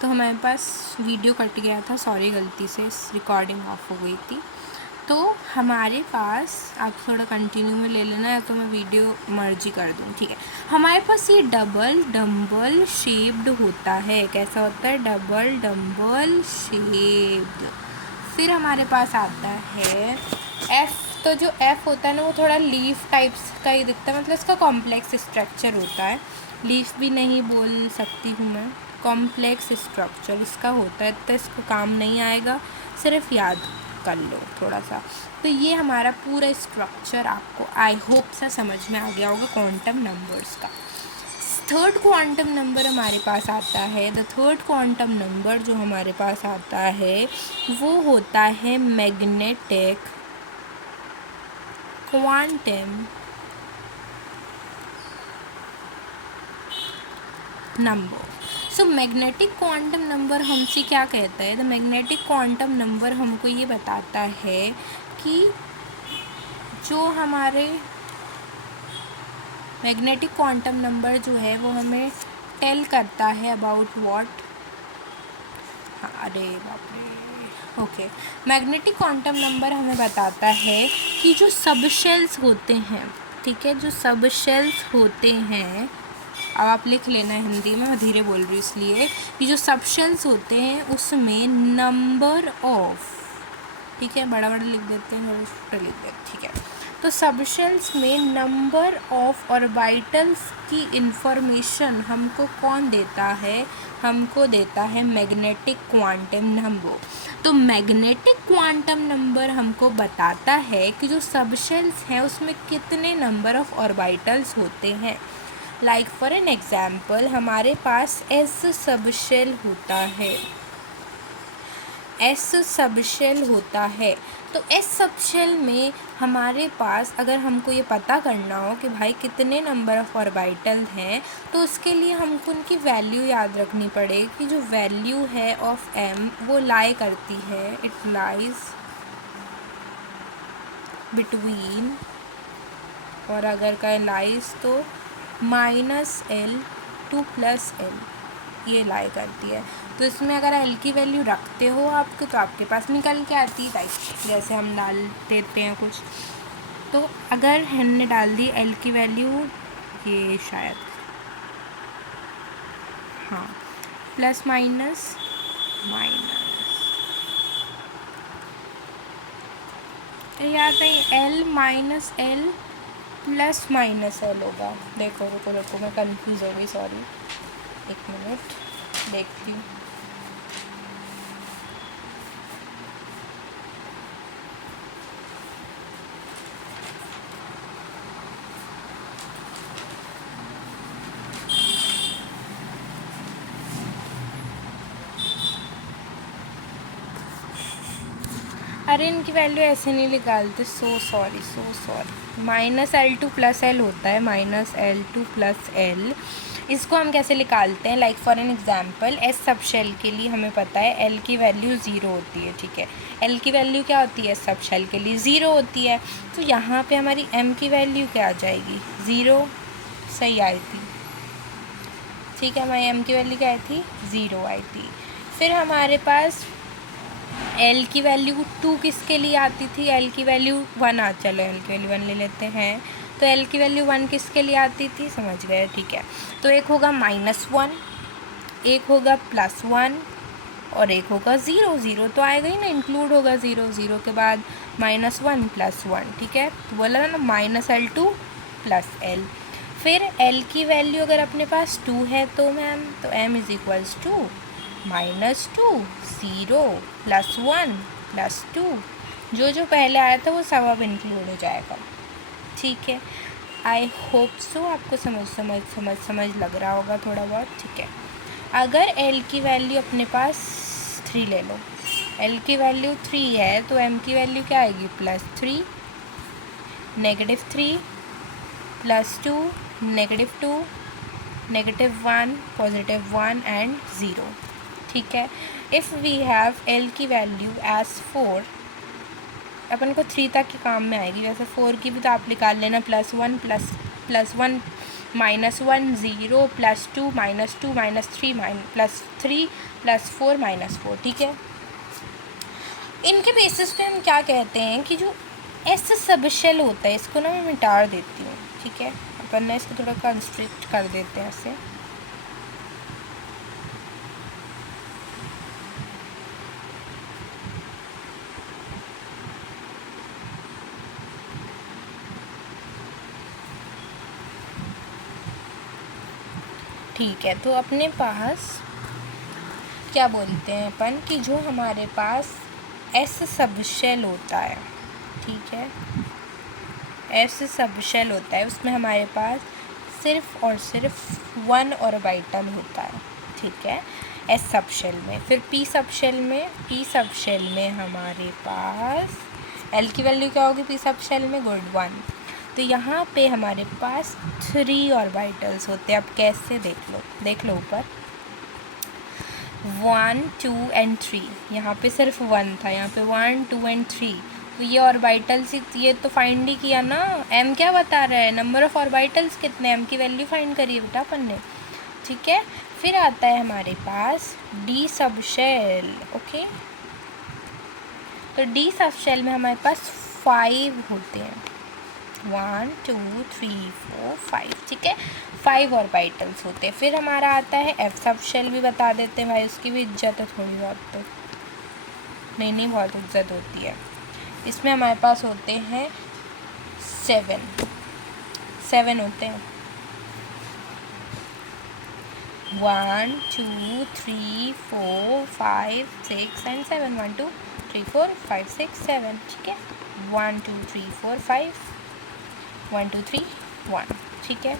तो हमारे पास video cut गया था, सॉरी, गलती से रिकॉर्डिंग ऑफ हो गई थी। तो हमारे पास आप थोड़ा कंटिन्यू में ले लेना है तो मैं वीडियो मर्जी कर दूँ, ठीक है। हमारे पास ये डबल डम्बल शेप्ड होता है। कैसा होता है? Double dumbbell shaped. फिर हमारे पास आता है एफ़। तो जो एफ़ होता है ना वो थोड़ा लीफ टाइप्स का ही दिखता है, मतलब इसका कॉम्प्लेक्स स्ट्रक्चर होता है। लीफ भी नहीं बोल सकती हूँ मैं, कॉम्प्लेक्स स्ट्रक्चर इसका होता है, तो इसको काम नहीं आएगा, सिर्फ याद कर लो थोड़ा सा। तो ये हमारा पूरा स्ट्रक्चर आपको आई होप सा समझ में आ गया होगा क्वांटम नंबर्स का। थर्ड क्वांटम नंबर हमारे पास आता है, द थर्ड क्वांटम नंबर जो हमारे पास आता है वो होता है magnetic quantum number. So magnetic quantum number हमसे क्या कहता है? द मैग्नेटिक क्वांटम नंबर हमको ये बताता है कि जो हमारे मैग्नेटिक क्वांटम नंबर जो है वो हमें टेल करता है अबाउट व्हाट। हाँ, अरे बाप रे, ओके। मैग्नेटिक क्वांटम नंबर हमें बताता है कि जो सब शेल्स होते हैं, ठीक है, जो सब शेल्स होते हैं, अब आप लिख लेना हिंदी में, मैं धीरे बोल रही हूँ इसलिए, कि जो सब शेल्स होते हैं उसमें नंबर ऑफ, ठीक है, बड़ा बड़ा लिख देते हैं, थोड़ा छोटा लिख देते हैं, ठीक है। तो सब शेल्स में नंबर ऑफ ऑर्बिटल्स की इंफॉर्मेशन हमको कौन देता है? हमको देता है मैग्नेटिक क्वांटम नंबर। तो मैग्नेटिक क्वांटम नंबर हमको बताता है कि जो सब शेल्स हैं उसमें कितने नंबर ऑफ ऑर्बिटल्स होते हैं। लाइक फॉर एन एग्जाम्पल हमारे पास एस सब शेल होता है, एस सब शेल होता है। तो एस सब शेल में हमारे पास अगर हमको ये पता करना हो कि भाई कितने नंबर ऑफ ऑर्बिटल हैं, तो उसके लिए हमको उनकी वैल्यू याद रखनी पड़ेगी कि जो वैल्यू है ऑफ एम वो लाई करती है, इट लाइज बिटवीन, और अगर का लाइज तो -L to +L, ये लाई करती है। तो इसमें अगर एल की वैल्यू रखते हो आपको तो आपके पास निकल के आती है, राइट। जैसे हम डाल देते हैं कुछ, तो अगर हमने डाल दी एल की वैल्यू, ये शायद, हाँ, प्लस माइनस माइनस, याद नहीं, L minus L plus minus L होगा। देखो रुको रुको, मैं कंफ्यूज हो गई, सॉरी, एक मिनट देखती हूँ। अरे इनकी वैल्यू ऐसे नहीं निकालते, so sorry so sorry. -L2 + L होता है, -L2 + L। इसको हम कैसे निकालते हैं? Like for an example s subshell के लिए हमें पता है एल की वैल्यू 0 होती है, ठीक है। एल की वैल्यू क्या होती है? सब शेल के लिए 0 होती है। तो यहाँ पे हमारी एम की वैल्यू क्या आ जाएगी? 0, सही आई थी, ठीक है। हमारी एम की वैल्यू क्या आई थी? 0 आई थी। फिर हमारे पास एल की वैल्यू 2 किसके लिए आती थी? एल की वैल्यू 1 आ, चलो एल की वैल्यू 1 ले लेते हैं। तो एल की वैल्यू 1 किसके लिए आती थी? समझ गए, ठीक है। तो एक होगा -1, एक होगा +1 और एक होगा 0। 0 तो आएगा ही ना, इंक्लूड होगा 0। 0 के बाद -1 +1, ठीक है। तो बोला ना -L2 + L। फिर एल की वैल्यू अगर अपने पास 2 है तो मैम, तो m इज़ इक्वल्स टू -2, 0 +1 +2, जो जो पहले आया था वो सब अब इंक्लूड हो जाएगा, ठीक है। आई होप सो आपको समझ लग रहा होगा थोड़ा बहुत, ठीक है। अगर एल की वैल्यू अपने पास 3 ले लो, एल की वैल्यू 3 है तो एम की वैल्यू क्या आएगी? +3, -3, +2, -2, -1, +1 एंड 0, ठीक है। इफ़ वी हैव एल की वैल्यू एज 4, अपन को 3 तक के काम में आएगी, वैसे 4 की भी तो आप निकाल लेना, +1 +1 -1 0 +2 -2 -3 +3 +4 -4, ठीक है। इनके बेसिस पे हम क्या कहते हैं कि जो एस सब शेल होता है, इसको ना मैं मिटा देती हूँ, ठीक है। अपन ना इसको थोड़ा कंस्ट्रक्ट कर देते हैं ऐसे। ठीक है, तो अपने पास क्या बोलते हैं अपन कि जो हमारे पास एस सब शेल होता है, ठीक है, एस सब शेल होता है, उसमें हमारे पास सिर्फ और सिर्फ 1 ऑर्बिटल होता है, ठीक है, एस सब शेल में। फिर पी सब शेल में हमारे पास एल की वैल्यू क्या होगी पी सब शेल में? गुड 1। तो यहाँ पे हमारे पास 3 ऑर्बिटल्स होते हैं। अब कैसे? देख लो ऊपर 1 2 एंड 3, यहाँ पे सिर्फ 1 था, यहाँ पे 1 2 एंड 3। तो ये ऑर्बिटल्स, ये तो फाइंड ही किया ना। एम क्या बता रहा है? नंबर ऑफ ऑर्बिटल्स कितने, एम की वैल्यू फाइंड करिए बेटा अपन ने, ठीक है। फिर आता है हमारे पास डी सब शेल, ओके। तो डी सब शेल में हमारे पास 5 होते हैं, 1 2 3 4 5, ठीक है, 5 ऑर्बिटल्स होते हैं। फिर हमारा आता है एफ सब शेल, भी बता देते हैं भाई, उसकी भी इज्जत है थोड़ी बहुत, तो नहीं बहुत इज्जत होती है। इसमें हमारे पास होते हैं 7 होते हैं, 1 2 3 4 5 6 एंड 7, 1 2 3 4 5 6 7, ठीक है, 1 2 3 4 5 1 2 3 1, ठीक है।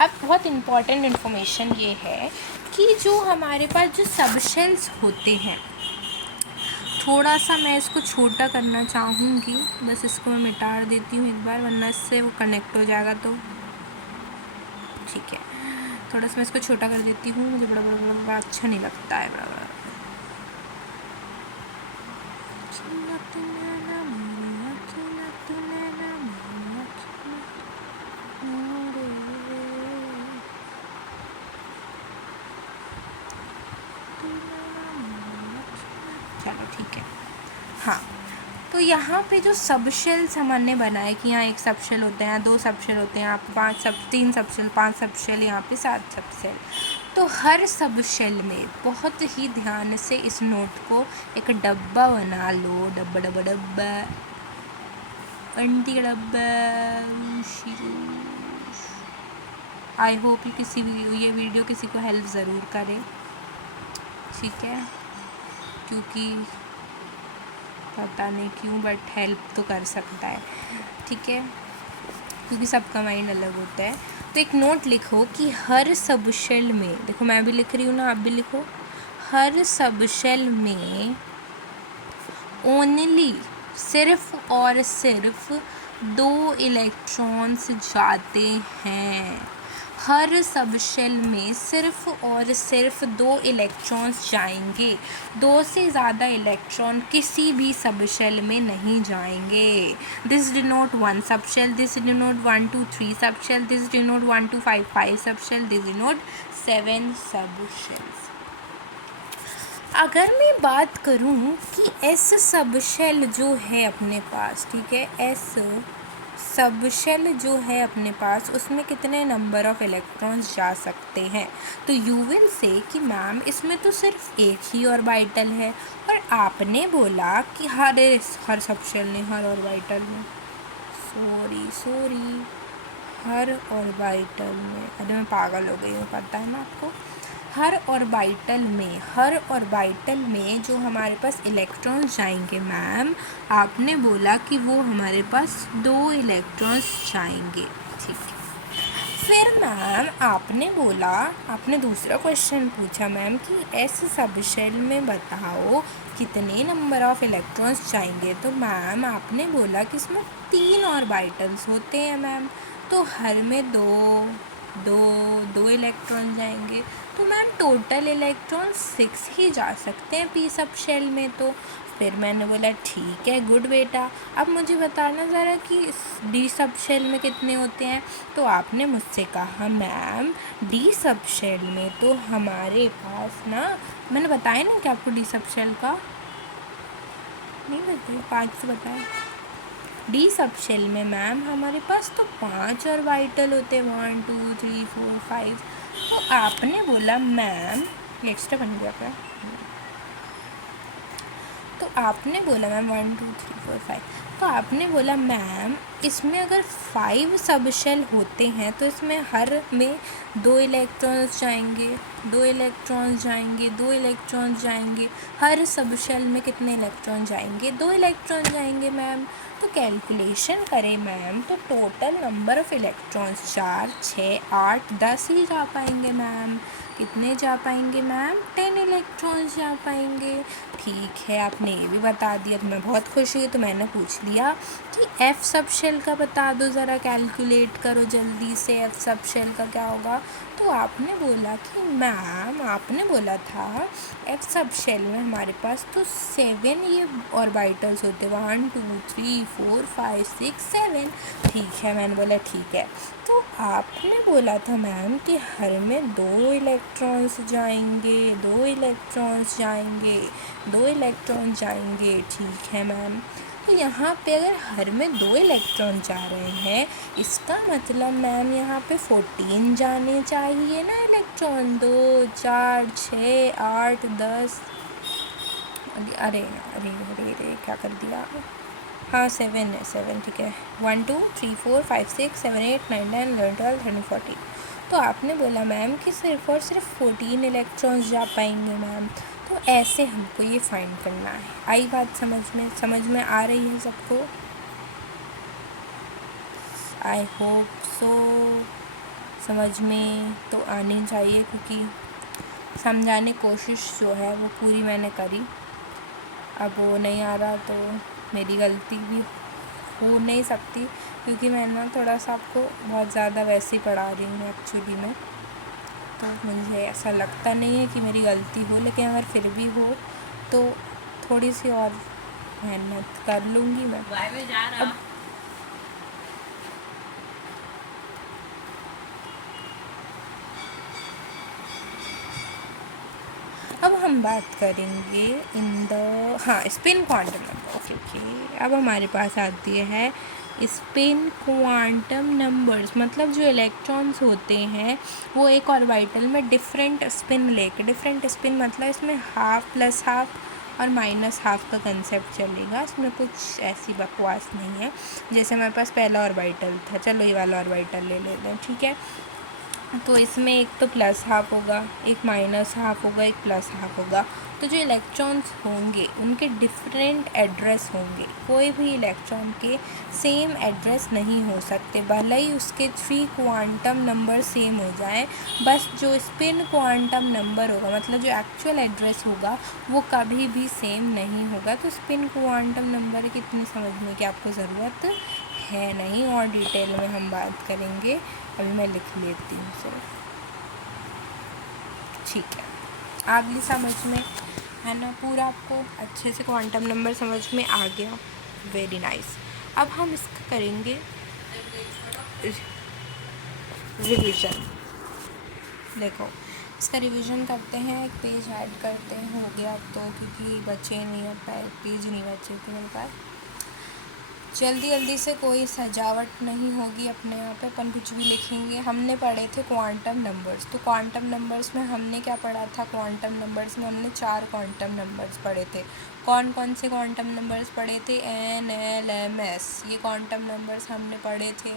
अब बहुत इम्पॉर्टेंट इन्फॉर्मेशन ये है कि जो हमारे पास जो सब शेल्स होते हैं, थोड़ा सा मैं इसको छोटा करना चाहूँगी, बस इसको मैं मिटा देती हूँ एक बार, वरना इससे वो कनेक्ट हो जाएगा, तो ठीक है। थोड़ा सा मैं इसको छोटा कर देती हूँ, मुझे बड़ा अच्छा नहीं लगता है, बड़ा चलो ठीक है। हाँ, तो यहाँ पे जो सब शेल्स हमने बनाए कि यहाँ एक सब शेल होते हैं, 2 सब शेल होते हैं, यहाँ पे 3 सब शेल, 5 सब शेल, यहाँ पे 7 सब शेल। तो हर सब शेल में बहुत ही ध्यान से इस नोट को एक डब्बा बना लो, डब्बा अंटी का डब्बा। आई होप ये वीडियो किसी को हेल्प ज़रूर करे, ठीक है, क्योंकि पता नहीं क्यों बट हेल्प तो कर सकता है, ठीक है, क्योंकि सबका माइंड अलग होता है। तो एक नोट लिखो कि हर सब शेल में, देखो मैं भी लिख रही हूँ ना, आप भी लिखो, हर सब शेल में ओनली, सिर्फ और सिर्फ 2 इलेक्ट्रॉन्स जाते हैं। हर सब शेल में सिर्फ और सिर्फ 2 इलेक्ट्रॉन्स जाएंगे, 2 से ज़्यादा इलेक्ट्रॉन किसी भी सब शेल में नहीं जाएंगे। दिस डिनोट 1 सब शेल, दिस डिनोट 1 2 3 सब शेल, दिस डिनोट 1 2 5 5 सब शेल, दिस डिनोट 7 सब शेल्स। अगर मैं बात करूं कि एस सब शेल जो है अपने पास, ठीक है, एस सब शेल जो है अपने पास, उसमें कितने नंबर ऑफ इलेक्ट्रॉन्स जा सकते हैं, तो यू विल से कि मैम इसमें तो सिर्फ एक ही ऑर्बिटल है, और आपने बोला कि हर सब शेल ने हर ऑर्बिटल में, सॉरी हर ऑर्बिटल में, अरे मैं पागल हो गई हूँ, पता है ना आपको। हर ऑर्बिटल में जो हमारे पास इलेक्ट्रॉन्स जाएंगे मैम, आपने बोला कि वो हमारे पास 2 इलेक्ट्रॉन्स जाएंगे, ठीक है। फिर मैम आपने बोला, आपने दूसरा क्वेश्चन पूछा मैम कि एस सब शेल में बताओ कितने नंबर ऑफ इलेक्ट्रॉन्स जाएंगे, तो मैम आपने बोला कि इसमें 3 ऑर्बिटल्स होते हैं मैम, तो हर में 2 दो दो इलेक्ट्रॉन जाएंगे, तो मैम टोटल इलेक्ट्रॉन 6 ही जा सकते हैं पी सब शेल में। तो फिर मैंने बोला ठीक है, गुड बेटा, अब मुझे बताना ज़रा कि डी सब शेल में कितने होते हैं। तो आपने मुझसे कहा मैम डी सब शेल में तो हमारे पास ना, मैंने बताया ना कि आपको डी सब शेल का नहीं बताया, 5 से बताया। डी सब शेल में मैम हमारे पास तो 5 और वाइटल होते हैं, 1 2 3 4 5। तो आपने बोला मैम, एक्स्ट्रा बन गया क्या? तो आपने बोला मैम 1 2 3 4 5, तो आपने बोला मैम इसमें अगर 5 सब शेल होते हैं तो इसमें हर में 2 इलेक्ट्रॉन्स जाएंगे, 2 इलेक्ट्रॉन्स जाएंगे, 2 इलेक्ट्रॉन्स जाएंगे। हर सब शेल में कितने इलेक्ट्रॉन जाएंगे? 2 इलेक्ट्रॉन जाएंगे मैम। तो कैलकुलेशन करें मैम तो टोटल नंबर ऑफ़ इलेक्ट्रॉन्स 4 6 8 10 ही जा पाएंगे मैम। कितने जा पाएंगे मैम? 10 इलेक्ट्रॉन्स जा पाएंगे। ठीक है, आपने ये भी बता दिया तो मैं बहुत खुश हुई। तो मैंने पूछ लिया कि एफ़ सब शेल का बता दो ज़रा, कैलकुलेट करो जल्दी से, एफ़ सब शेल का क्या होगा। तो आपने बोला कि मैम आपने बोला था एफ़ सब शेल में हमारे पास तो 7 ये ऑर्बिटल्स होते, 1 2 3 4 5 6 7। ठीक है, मैंने बोला ठीक है। तो आपने बोला था मैम कि हर में 2 इलेक्ट्रॉन्स जाएंगे, 2 इलेक्ट्रॉन्स जाएंगे, 2 इलेक्ट्रॉन जाएंगे। ठीक है मैम, तो यहाँ पे अगर हर में 2 इलेक्ट्रॉन जा रहे हैं, इसका मतलब मैम यहाँ पे 14 जाने चाहिए ना इलेक्ट्रॉन। 2 4 6 8 10, अरे अरे अरे अरे क्या कर दिया? हाँ 7 है, 7 ठीक है। 1 2 3 4 5 6 7 8 9 10 11 12 13 14। तो आपने बोला मैम कि सिर्फ और सिर्फ 14 इलेक्ट्रॉन्स जा पाएंगे मैम। तो ऐसे हमको ये फाइंड करना है। आई बात समझ में आ रही है सबको? आई होप सो समझ में तो आनी चाहिए, क्योंकि समझाने की कोशिश जो है वो पूरी मैंने करी। अब वो नहीं आ रहा तो मेरी गलती भी हो नहीं सकती, क्योंकि मैं ना थोड़ा सा आपको बहुत ज़्यादा वैसे ही पढ़ा रही हूँ एक्चुअली में। तो मुझे ऐसा लगता नहीं है कि मेरी गलती हो, लेकिन अगर फिर भी हो तो थोड़ी सी और मेहनत कर लूँगी मैं। अब हम बात करेंगे in the spin quantum number. Okay, अब हमारे पास आती है स्पिन क्वांटम नंबर्स। मतलब जो इलेक्ट्रॉन्स होते हैं वो एक ऑर्बिटल में डिफरेंट स्पिन लेके, डिफरेंट स्पिन मतलब इसमें हाफ प्लस हाफ और माइनस हाफ का कंसेप्ट चलेगा, इसमें कुछ ऐसी बकवास नहीं है। जैसे हमारे पास पहला ऑर्बिटल था, चलो ये वाला ऑर्बिटल ले लेते हैं, ठीक है। तो इसमें एक तो प्लस हाफ होगा, एक माइनस हाफ होगा, एक प्लस हाफ होगा। तो जो इलेक्ट्रॉन्स होंगे उनके डिफरेंट एड्रेस होंगे। कोई भी इलेक्ट्रॉन के सेम एड्रेस नहीं हो सकते, भले ही उसके 3 क्वांटम नंबर सेम हो जाएं। बस जो स्पिन क्वांटम नंबर होगा, मतलब जो एक्चुअल एड्रेस होगा, वो कभी भी सेम नहीं होगा। तो स्पिन क्वांटम नंबर की इतनी समझने की आपको ज़रूरत है नहीं, और डिटेल में हम बात करेंगे। अभी मैं लिख लेती हूँ सिर्फ, ठीक है। आ गई समझ में, है ना? पूरा आपको अच्छे से क्वांटम नंबर समझ में आ गया, वेरी नाइस। अब हम इसका करेंगे रिवीजन। देखो, इसका रिवीजन करते हैं, एक पेज ऐड करते हैं। हो गया अब तो, क्योंकि बचे नहीं, अब पेज नहीं बचे थे मेरे पास। जल्दी जल्दी से, कोई सजावट नहीं होगी अपने यहाँ पे, अपन कुछ भी लिखेंगे। हमने पढ़े थे क्वांटम नंबर्स, तो क्वांटम नंबर्स में हमने क्या पढ़ा था? क्वांटम नंबर्स में हमने 4 क्वांटम नंबर्स पढ़े थे। कौन कौन से क्वांटम नंबर्स पढ़े थे? N L M S, ये क्वांटम नंबर्स हमने पढ़े थे।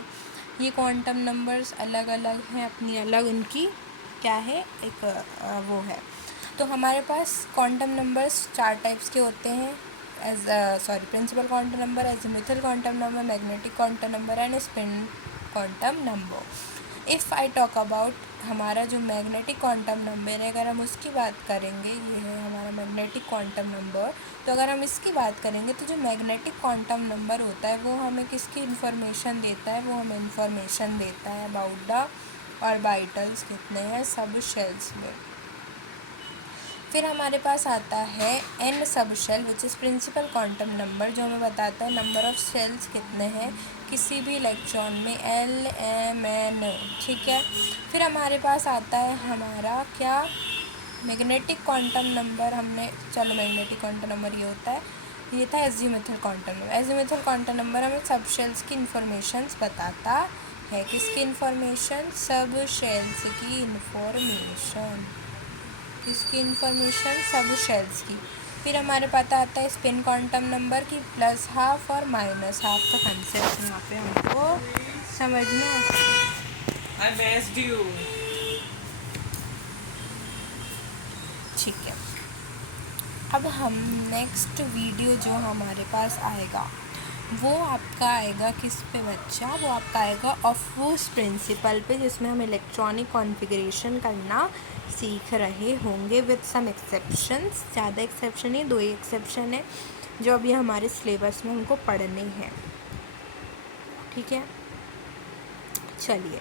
ये क्वांटम नंबर्स अलग अलग हैं, अपनी अलग उनकी क्या है, एक वो है। तो हमारे पास क्वांटम नंबर्स 4 टाइप्स के होते हैं, principal quantum number, azimuthal quantum number, magnetic quantum number and spin quantum number. If I talk about हमारा जो मैग्नेटिक क्वांटम नंबर है, अगर हम उसकी बात करेंगे, ये है हमारा मैग्नेटिक क्वांटम नंबर। तो अगर हम इसकी बात करेंगे तो जो मैग्नेटिक क्वांटम नंबर होता है वो हमें किसकी इन्फॉर्मेशन देता है? वो हमें इन्फॉर्मेशन देता है अबाउट द ऑर्बिटल्स कितने हैं सब शेल्स में। फिर हमारे पास आता है n subshell which is principal quantum number, जो हमें बताता है नंबर ऑफ शेल्स कितने हैं किसी भी इलेक्ट्रॉन में, Lmn, ठीक है। फिर हमारे पास आता है हमारा क्या, मैग्नेटिक क्वांटम नंबर। हमने चलो मैग्नेटिक क्वांटम नंबर ये होता है, ये था azimuthal quantum number. Azimuthal quantum number हमें सब शेल्स की इंफॉर्मेशंस बताता है। किसकी इंफॉर्मेशन, सब शेल्स की इंफॉर्मेशन, किसकी इंफॉर्मेशन, सब शेल्स की। फिर हमारे पास आता है स्पिन क्वांटम नंबर की प्लस हाफ और माइनस हाफ का कंसेप्ट यहाँ पे हमको समझना है। ठीक है, अब हम नेक्स्ट वीडियो जो हमारे पास आएगा वो आपका आएगा किस पे बच्चा, वो आपका आएगा ऑफूस प्रिंसिपल पे, जिसमें हम इलेक्ट्रॉनिक कॉन्फ़िगरेशन करना सीख रहे होंगे विद सम एक्सेप्शंस। ज़्यादा एक्सेप्शन नहीं, 2 ही एक्सेप्शन है जो अभी हमारे सिलेबस में हमको पढ़ने हैं, ठीक है। चलिए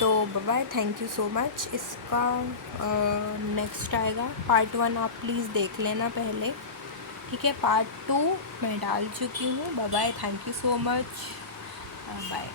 तो bye, thank you so much. इसका नेक्स्ट आएगा पार्ट 1, आप प्लीज़ देख लेना पहले, ठीक है। पार्ट 2 मैं डाल चुकी हूँ। Bye, thank you so much, bye.